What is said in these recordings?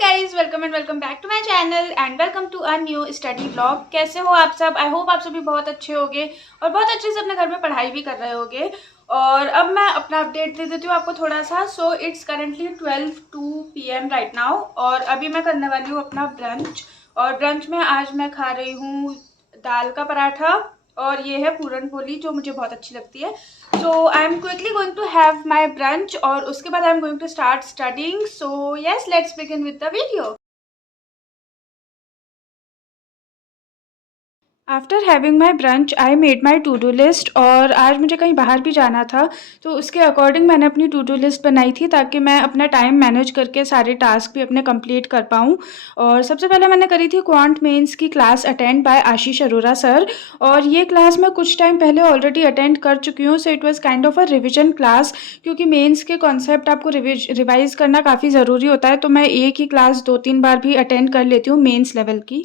Guys, welcome back to my channel and welcome to a new study vlog. कैसे हो आप सब? I hope आप सभी बहुत अच्छे होंगे और बहुत अच्छे से अपने घर में पढ़ाई भी कर रहे होंगे। और अब मैं अपना अपडेट दे देती हूँ आपको थोड़ा सा। So it's currently 12:02 PM right now और अभी मैं करने वाली हूँ अपना ब्रंच। और ब्रंच में आज मैं खा रही हूँ दाल का पराठा और ये है पूरन पोली जो मुझे बहुत अच्छी लगती है। So I am quickly going to have my brunch और उसके बाद I am going to start studying. So yes, let's begin with the video. After having my brunch I made my to do list और आज मुझे कहीं बाहर भी जाना था तो उसके अकॉर्डिंग मैंने अपनी टू डू लिस्ट बनाई थी ताकि मैं अपना टाइम मैनेज करके सारे टास्क भी अपने कंप्लीट कर पाऊँ। और सबसे पहले मैंने करी थी क्वांट मेंस की क्लास अटेंड बाय आशीष अरोरा सर। और ये क्लास मैं कुछ टाइम पहले ऑलरेडी अटेंड कर चुकी हूँ। So it was kind of a revision class, क्योंकि मेंस के कॉन्सेप्ट आपको रिवाइज करना काफ़ी ज़रूरी होता है। तो मैं एक ही क्लास 2-3 बार भी अटेंड कर लेती हूँ मेंस लेवल की।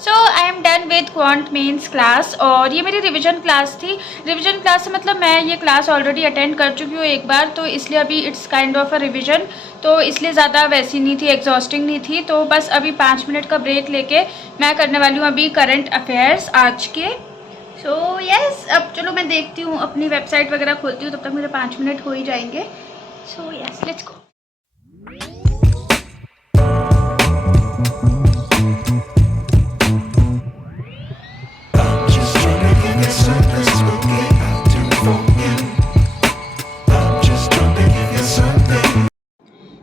So I am done with quant mains class और ये मेरी रिवीजन क्लास थी। रिवीजन क्लास से मतलब मैं ये क्लास ऑलरेडी अटेंड कर चुकी हूँ एक बार, तो इसलिए अभी it's kind of a revision, तो इसलिए ज़्यादा वैसी नहीं थी, एग्जॉस्टिंग नहीं थी। तो बस अभी 5 मिनट का ब्रेक लेके मैं करने वाली हूँ अभी करंट अफेयर्स आज के। सो यस, अब चलो मैं देखती हूँ, अपनी वेबसाइट वगैरह खोलती हूँ, तब तक मेरे 5 मिनट हो ही जाएंगे। So yes, let's go.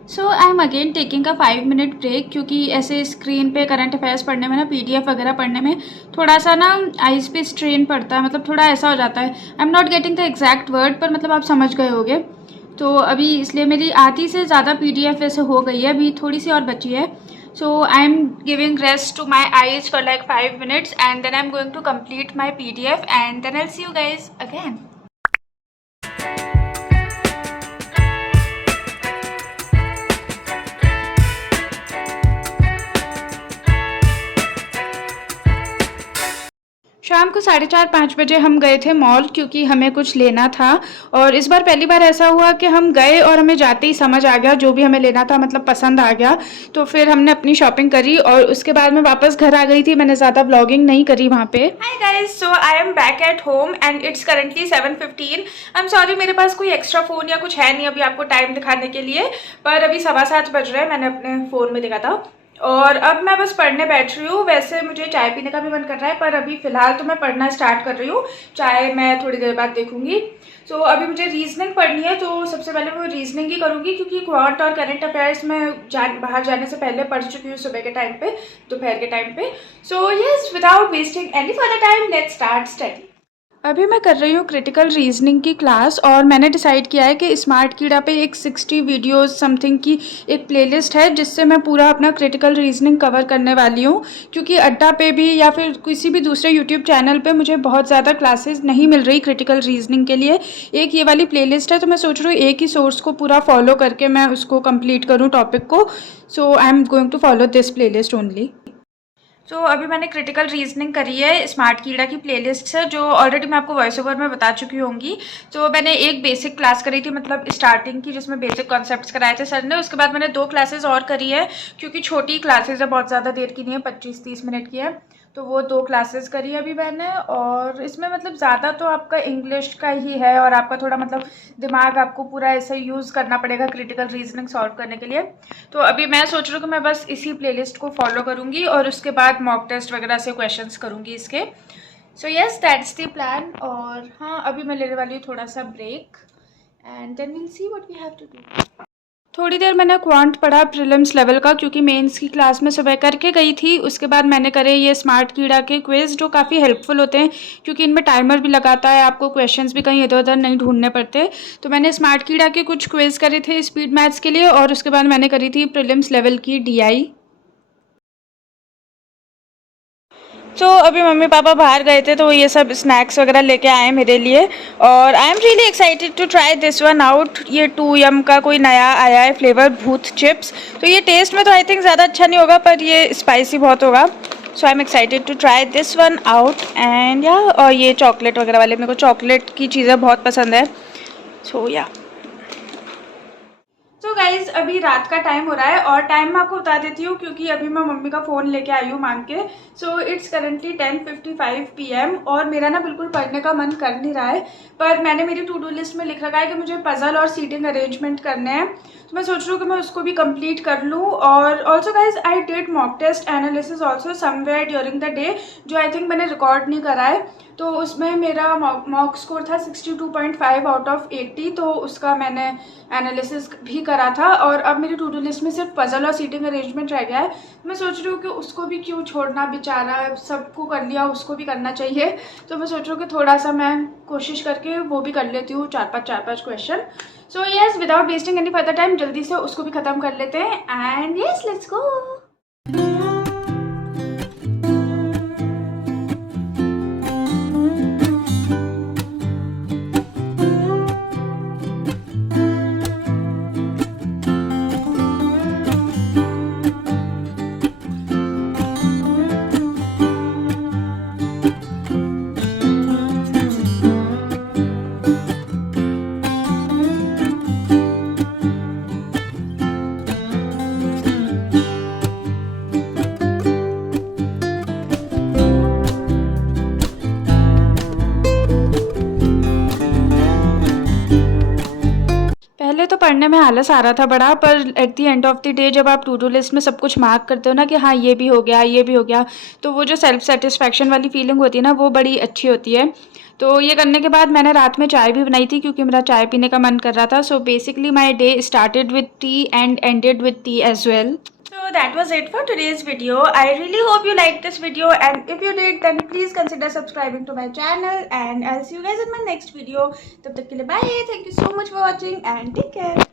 So I am again taking a 5 minute break, क्योंकि ऐसे स्क्रीन पे करंट अफेयर्स पढ़ने में ना, PDF वगैरह पढ़ने में थोड़ा सा ना आइज़ पे स्ट्रेन पड़ता है, मतलब थोड़ा ऐसा हो जाता है। I am not getting the exact word, पर मतलब आप समझ गए होंगे। तो अभी इसलिए मेरी आधी से ज़्यादा PDF वैसे हो गई है, अभी थोड़ी सी और बची है। So I am giving rest to my eyes for like 5 minutes and then I am going to complete my PDF and then I will see you guys again. शाम को 4:30-5 बजे हम गए थे मॉल, क्योंकि हमें कुछ लेना था। और इस बार पहली बार ऐसा हुआ कि हम गए और हमें जाते ही समझ आ गया जो भी हमें लेना था, मतलब पसंद आ गया। तो फिर हमने अपनी शॉपिंग करी और उसके बाद मैं वापस घर आ गई थी। मैंने ज़्यादा ब्लॉगिंग नहीं करी वहाँ पे। Hi guys, so I am back at home and it's currently 7:15। I am sorry, मेरे पास कोई एक्स्ट्रा फ़ोन या कुछ है नहीं अभी आपको टाइम दिखाने के लिए, पर अभी 7:15 बज रहे हैं, मैंने अपने फ़ोन में देखा था। और अब मैं बस पढ़ने बैठ रही हूँ। वैसे मुझे चाय पीने का भी मन कर रहा है, पर अभी फ़िलहाल तो मैं पढ़ना स्टार्ट कर रही हूँ। चाय मैं थोड़ी देर बाद देखूंगी। सो अभी मुझे रीजनिंग पढ़नी है, तो सबसे पहले मैं रीजनिंग ही करूँगी, क्योंकि क्वांट और करंट अफेयर्स मैं बाहर जाने से पहले पढ़ चुकी हूँ सुबह के टाइम पे, दोपहर के टाइम पे। So yes, without wasting any further time, let's start study. अभी मैं कर रही हूँ क्रिटिकल रीजनिंग की क्लास और मैंने डिसाइड किया है कि स्मार्ट कीड़ा पे एक 60 वीडियोस समथिंग की एक प्लेलिस्ट है, जिससे मैं पूरा अपना क्रिटिकल रीजनिंग कवर करने वाली हूँ। क्योंकि अड्डा पे भी या फिर किसी भी दूसरे यूट्यूब चैनल पे मुझे बहुत ज़्यादा क्लासेस नहीं मिल रही क्रिटिकल रीजनिंग के लिए। एक ये वाली प्लेलिस्ट है, तो मैं सोच रही हूँ एक ही सोर्स को पूरा फॉलो करके मैं उसको कंप्लीट करूँ टॉपिक को। So I am going to follow this playlist only. तो अभी मैंने क्रिटिकल रीजनिंग करी है स्मार्ट कीड़ा की प्लेलिस्ट से, जो ऑलरेडी मैं आपको वॉइस ओवर में बता चुकी होंगी। तो मैंने एक बेसिक क्लास करी थी, मतलब स्टार्टिंग की, जिसमें बेसिक कॉन्सेप्ट्स कराए थे सर ने। उसके बाद मैंने 2 क्लासेस और करी है, क्योंकि छोटी क्लासेस है, बहुत ज़्यादा देर की नहीं है, 25-30 मिनट की है। तो वो 2 क्लासेस करी है अभी मैंने। और इसमें मतलब ज़्यादा तो आपका इंग्लिश का ही है और आपका थोड़ा मतलब दिमाग आपको पूरा ऐसे यूज़ करना पड़ेगा क्रिटिकल रीजनिंग सॉल्व करने के लिए। तो अभी मैं सोच रही हूँ कि मैं बस इसी प्लेलिस्ट को फॉलो करूँगी और उसके बाद मॉक टेस्ट वगैरह से क्वेश्चंस करूँगी इसके। So yes, that's the plan. और हाँ, अभी मैं लेने वाली हूँ थोड़ा सा break and then will see what we have to do. थोड़ी देर मैंने क्वांट पढ़ा प्रीलिम्स लेवल का, क्योंकि मेंस की क्लास में सुबह करके गई थी। उसके बाद मैंने करे ये स्मार्ट कीड़ा के क्विज़, जो काफ़ी हेल्पफुल होते हैं, क्योंकि इनमें टाइमर भी लगाता है, आपको क्वेश्चंस भी कहीं इधर उधर नहीं ढूंढने पड़ते। तो मैंने स्मार्ट कीड़ा के कुछ क्विज़ करे थे स्पीड मैथ्स के लिए, और उसके बाद मैंने करी थी प्रीलिम्स लेवल की DI। तो अभी मम्मी पापा बाहर गए थे, तो ये सब स्नैक्स वगैरह लेके आए मेरे लिए। और I am really excited to try this one out. ये 2 का कोई नया आया है फ्लेवर, भूत चिप्स। तो ये टेस्ट में तो आई थिंक ज़्यादा अच्छा नहीं होगा, पर ये स्पाइसी बहुत होगा। So I am excited to try this one out and yeah. और ये चॉकलेट वगैरह वाले, मेरे को चॉकलेट की चीज़ें बहुत पसंद है। सो या। तो तो गाइज अभी रात का टाइम हो रहा है और टाइम मैं आपको बता देती हूँ क्योंकि अभी मैं मम्मी का फ़ोन लेके आई हूँ मांग के। सो इट्स करंटली 10:55 PM और मेरा ना बिल्कुल पढ़ने का मन कर नहीं रहा है, पर मैंने मेरी टू डू लिस्ट में लिख रखा है कि मुझे पजल और सीटिंग अरेंजमेंट करने हैं, तो मैं सोच रही हूँ कि मैं उसको भी कंप्लीट कर लूँ। और also guys I did mock test analysis also somewhere during the day, जो आई थिंक मैंने रिकॉर्ड नहीं करा है। तो उसमें मेरा मॉक स्कोर था 62.5 आउट ऑफ 80, तो उसका मैंने एनालिसिस भी करा था। और अब मेरी टू डू लिस्ट में सिर्फ पजल और सीटिंग अरेंजमेंट रह गया है। मैं सोच रही हूँ कि उसको भी क्यों छोड़ना, बेचारा सबको कर लिया, उसको भी करना चाहिए। तो मैं सोच रही हूँ कि थोड़ा सा मैं कोशिश करके वो भी कर लेती हूँ, चार पाँच question. So yes, without wasting any further time जल्दी से उसको भी ख़त्म कर लेते हैं एंड येस लेट्स गो। पहले तो पढ़ने में आलस आ रहा था बड़ा, पर at the end of the day जब आप टू डू लिस्ट में सब कुछ मार्क करते हो ना कि हाँ ये भी हो गया, ये भी हो गया, तो वो जो सेल्फ सेटिस्फैक्शन वाली फीलिंग होती है ना, वो बड़ी अच्छी होती है। तो ये करने के बाद मैंने रात में चाय भी बनाई थी क्योंकि मेरा चाय पीने का मन कर रहा था। So basically my day started with tea and ended with tea as well. So that was it for today's video. I really hope you liked this video, and if you did then please consider subscribing to my channel, and I'll see you guys in my next video. तब तक के लिए bye. Thank you so much for watching and take care.